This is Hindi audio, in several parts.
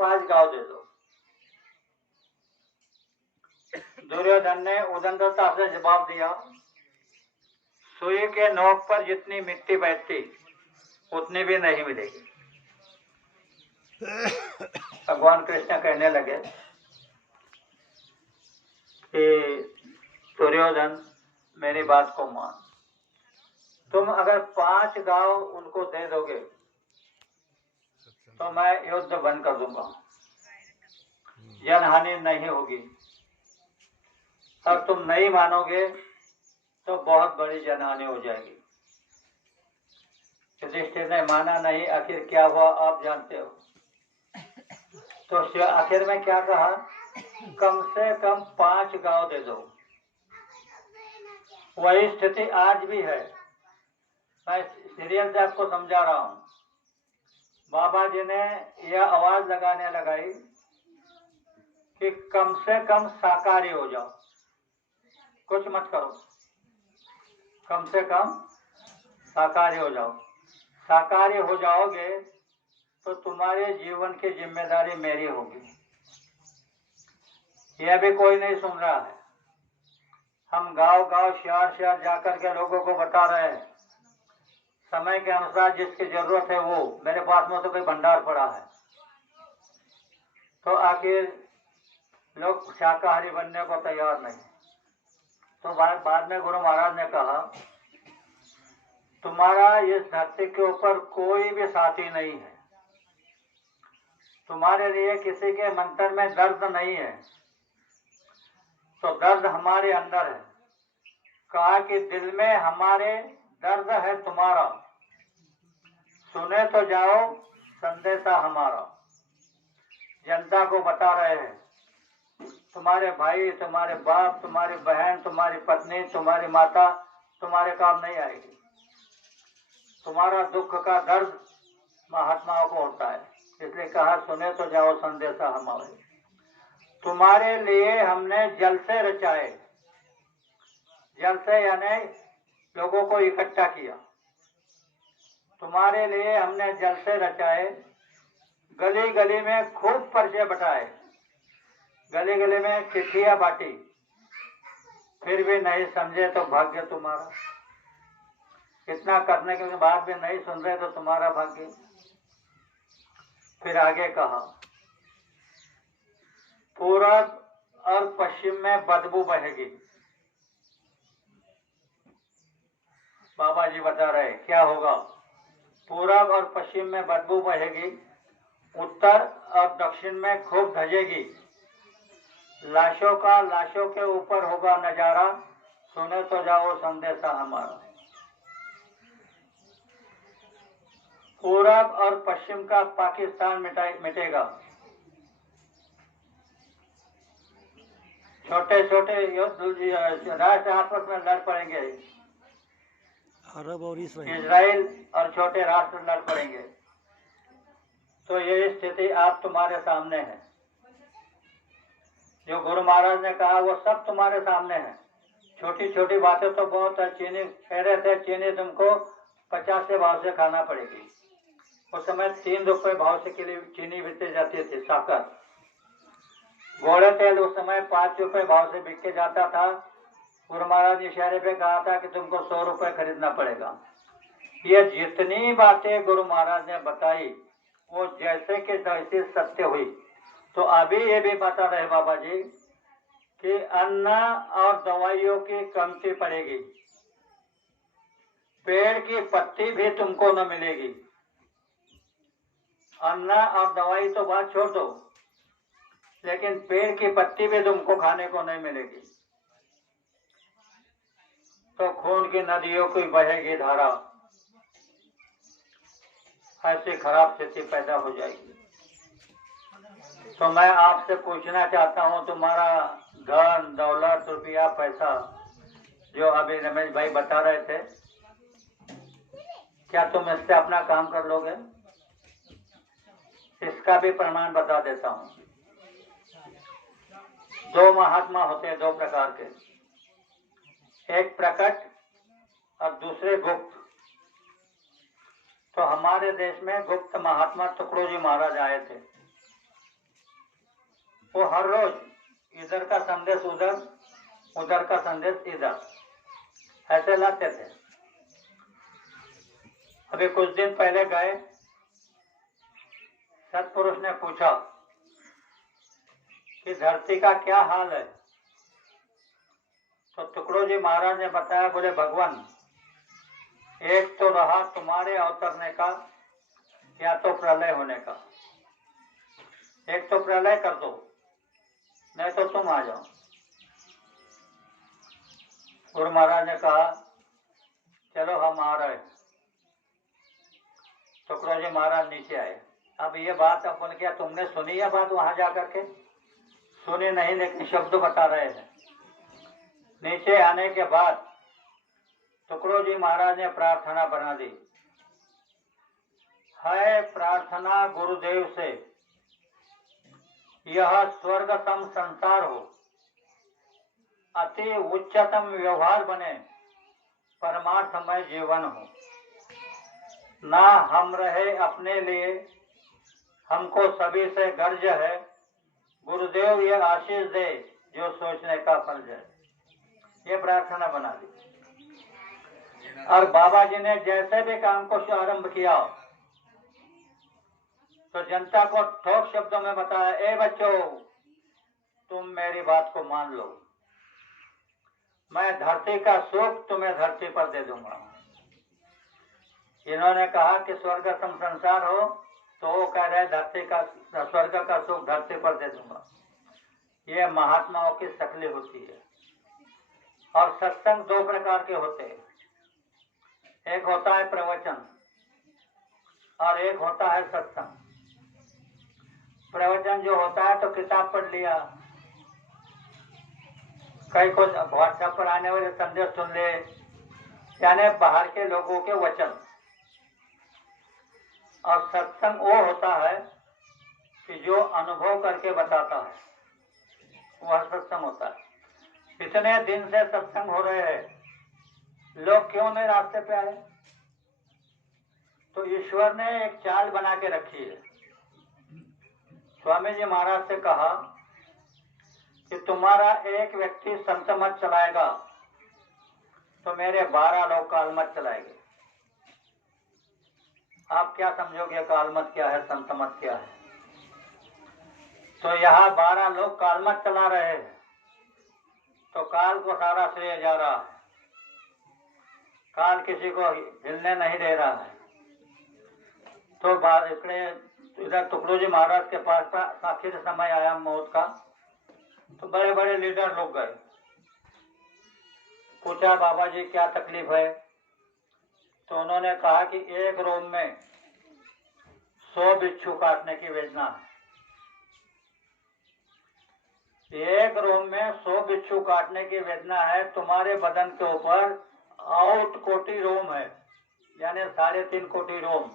5 गांव दे दो। दुर्योधन ने उदंडता से जवाब दिया, सुई के नोक पर जितनी मिट्टी बैठती उतनी भी नहीं मिलेगी। भगवान कृष्ण कहने लगे कि दुर्योधन मेरी बात को मान, तुम अगर 5 गांव उनको दे दोगे तो मैं युद्ध बंद कर दूंगा, जनहानि नहीं होगी। और तुम नहीं मानोगे तो बहुत बड़ी जनहानि हो जाएगी। युधिष्ठिर ने माना नहीं। आखिर क्या हुआ आप जानते हो। तो आखिर में क्या कहा, कम से कम 5 गांव दे दो। वही स्थिति आज भी है। मैं सीरियल से आपको समझा रहा हूं। बाबा जी ने यह आवाज लगाने लगाई कि कम से कम शाकाहारी हो जाओ, कुछ मत करो, कम से कम शाकाहारी हो जाओ। शाकाहारी हो जाओगे तो तुम्हारे जीवन की जिम्मेदारी मेरी होगी। यह भी कोई नहीं सुन रहा है। हम गांव गांव शहर शहर जाकर के लोगों को बता रहे हैं, समय के अनुसार जिसकी जरूरत है वो, मेरे पास में तो कोई भंडार पड़ा है। तो आखिर लोग शाकाहारी बनने को तैयार नहीं। तो बाद में गुरु महाराज ने कहा, तुम्हारा इस धरती के ऊपर कोई भी साथी नहीं है, तुम्हारे लिए किसी के मंत्र में दर्द नहीं है, तो दर्द हमारे अंदर है। कहा कि दिल में हमारे दर्द है तुम्हारा, सुने तो जाओ संदेशा हमारा। जनता को बता रहे हैं, तुम्हारे भाई, तुम्हारे बाप, तुम्हारी बहन, तुम्हारी पत्नी, तुम्हारी माता तुम्हारे काम नहीं आएगी। तुम्हारा दुख का दर्द महात्माओं को होता है, इसलिए कहा सुने तो जाओ संदेशा हमारे। तुम्हारे लिए हमने जल से रचाए, जल से यानी लोगों को इकट्ठा किया। तुम्हारे लिए हमने जल से रचाए, गली गली में खूब पर्चे बटाए, गली गली में चिट्ठियां बांटी, फिर भी नहीं समझे तो भाग्य तुम्हारा। इतना करने के बाद भी नहीं सुन रहे तो तुम्हारा भाग्य। फिर आगे कहा, पूरब और पश्चिम में बदबू बहेगी। बाबा जी बता रहे क्या होगा। पूरब और पश्चिम में बदबू बहेगी, उत्तर और दक्षिण में खूब धजेगी। लाशों का लाशों के ऊपर होगा नजारा, सुने तो जाओ संदेशा हमारा। पूरब और पश्चिम का पाकिस्तान मिटेगा। छोटे छोटे राष्ट्र आपस में लड़ पड़ेंगे, अरब और इजराइल और छोटे राष्ट्र लड़ पड़ेंगे। तो ये स्थिति आप तुम्हारे सामने है। जो गुरु महाराज ने कहा वो सब तुम्हारे सामने है। छोटी छोटी बातें तो बहुत है। चीनी कह रहे थे, चीनी तुमको 50 से भाव से खाना पड़ेगी। उस समय 3 रुपए भाव से किलो चीनी बेचे जाती थी। साकर घोड़े तेल उस समय 5 रुपए भाव से बिक के जाता था। गुरु महाराज ने इशारे पे कहा था कि तुमको 100 रुपए खरीदना पड़ेगा। ये जितनी बातें गुरु महाराज ने बताई वो जैसे कि तैसी सत्य हुई। तो अभी ये भी बता रहे बाबा जी कि अन्न और दवाइयों की कमती पड़ेगी, पेड़ की पत्ती भी तुमको न मिलेगी। अन्न और दवाई तो बात छोड़ दो, लेकिन पेड़ की पत्ती भी तुमको खाने को नहीं मिलेगी। तो खून की नदियों की बहेगी धारा, ऐसी खराब स्थिति पैदा हो जाएगी। तो मैं आपसे पूछना चाहता हूं, तुम्हारा धन दौलत रुपया पैसा जो अभी रमेश भाई बता रहे थे, क्या तुम इससे अपना काम कर लोगे? इसका भी प्रमाण बता देता हूं। 2 महात्मा होते हैं, 2 प्रकार के, एक प्रकट और दूसरे गुप्त। तो हमारे देश में गुप्त महात्मा तुकडोजी महाराज आए थे। वो हर रोज इधर का संदेश उधर, उधर का संदेश इधर, ऐसे लाते थे। अभी कुछ दिन पहले गए, सत्पुरुष ने पूछा कि धरती का क्या हाल है, तो टुकड़ो जी महाराज ने बताया, बोले भगवान एक तो रहा तुम्हारे अवतरने का या तो प्रलय होने का, एक तो प्रलय कर दो नहीं तो तुम आ जाओ। गुरु महाराज ने कहा चलो हम आ रहे। टुकड़ो जी महाराज नीचे आए। अब ये बात अपन क्या तुमने सुनी है बात वहां जाकर के? सुनी नहीं, लेकिन शब्द बता रहे हैं। नीचे आने के बाद टुकड़ो जी महाराज ने प्रार्थना बना दी, है प्रार्थना गुरुदेव से यह स्वर्ग सम संसार हो, अति उच्चतम व्यवहार बने, परमार्थमय जीवन हो, ना हम रहे अपने लिए, हमको सभी से गर्ज है, गुरुदेव ये आशीष दे जो सोचने का फर्ज है। ये प्रार्थना बना दी। और बाबा जी ने जैसे भी काम को आरंभ किया तो जनता को ठोक शब्दों में बताया, ए बच्चों तुम मेरी बात को मान लो, मैं धरती का सुख तुम्हें धरती पर दे दूंगा। इन्होंने कहा कि स्वर्ग सम संसार हो, तो वो कह रहे धरती का स्वर्ग का सुख धरती पर दे दूंगा। ये महात्माओं की शक्ल होती है। और सत्संग दो प्रकार के होते हैं, एक होता है प्रवचन और एक होता है सत्संग। प्रवचन जो होता है तो किताब पढ़ लिया, कई को व्हाट्सएप पर आने वाले संदेश सुन ले, यानी बाहर के लोगों के वचन। और सत्संग वो होता है कि जो अनुभव करके बताता है, वह सत्संग होता है। इतने दिन से सत्संग हो रहे हैं, लोग क्यों नहीं रास्ते पे आए? तो ईश्वर ने एक चाल बना के रखी है। स्वामी जी महाराज से कहा कि तुम्हारा एक व्यक्ति संत मत चलाएगा तो मेरे 12 लोग काल मत चलाएंगे। आप क्या समझोगे काल मत क्या है, संत मत क्या है? तो यहाँ 12 लोग काल मत चला रहे हैं, तो काल को सारा श्रेय जा रहा है। काल किसी को हिलने नहीं दे रहा है। तो इधर टुकड़ो जी महाराज के पास आखिर समय आया मौत का, तो बड़े बड़े लीडर लोग गए, पूछा बाबा जी क्या तकलीफ है? तो उन्होंने कहा कि एक रोम में 100 बिच्छू काटने की वेदना है। एक रोम में 100 बिच्छू काटने की वेदना है। तुम्हारे बदन के ऊपर 8 कोटि रोम है, यानी 3.5 कोटि रोम,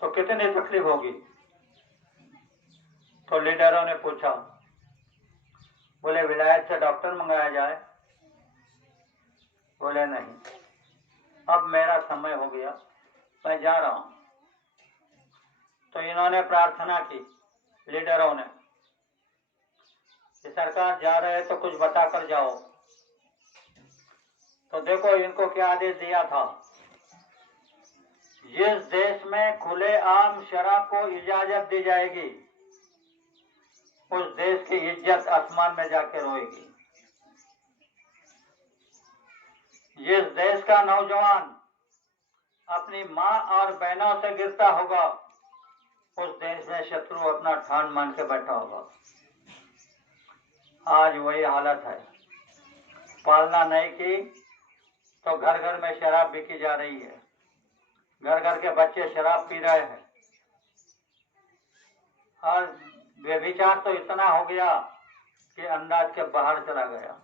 तो कितनी तकलीफ होगी? तो लीडरों ने पूछा, बोले विलायत से डॉक्टर मंगाया जाए? बोले नहीं, अब मेरा समय हो गया, मैं जा रहा हूं। तो इन्होंने प्रार्थना की, लीडरों ने, कि सरकार जा रहे तो कुछ बता कर जाओ। तो देखो इनको क्या आदेश दिया था, जिस देश में खुलेआम शराब को इजाजत दी जाएगी उस देश की इज्जत आसमान में जाके रोएगी। जिस देश का नौजवान अपनी माँ और बहनों से गिरता होगा उस देश में शत्रु अपना ठान मान के बैठा होगा। आज वही हालत है। पालना नहीं की तो घर घर में शराब बिकी जा रही है, घर घर के बच्चे शराब पी रहे हैं। और व्यभिचार तो इतना हो गया कि अंदाज के बाहर चला गया।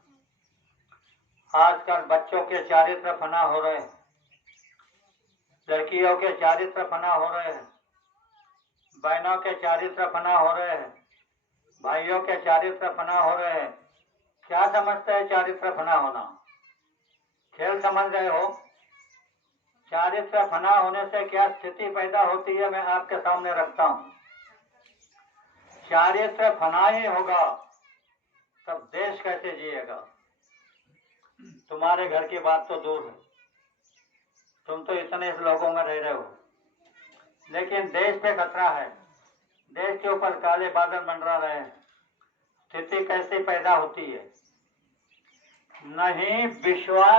आजकल बच्चों के चारित्र फना हो रहे हैं, लड़कियों के चारित्र फना हो रहे हैं, बहनों के चारित्र फना हो रहे हैं, भाइयों के चारित्र फना हो रहे हैं। क्या समझते हैं चारित्र फना होना? खेल समझ रहे हो? चारित्र फना होने से क्या स्थिति पैदा होती है मैं आपके सामने रखता हूं। चारित्र फना ही होगा तब देश कैसे जिएगा। तुम्हारे घर की बात तो दूर है, तुम तो इतने लोगों में रह रहे हो, लेकिन देश पे खतरा है। देश के ऊपर काले बादल मंडरा रहे हैं। स्थिति कैसे पैदा होती है? नहीं विश्वास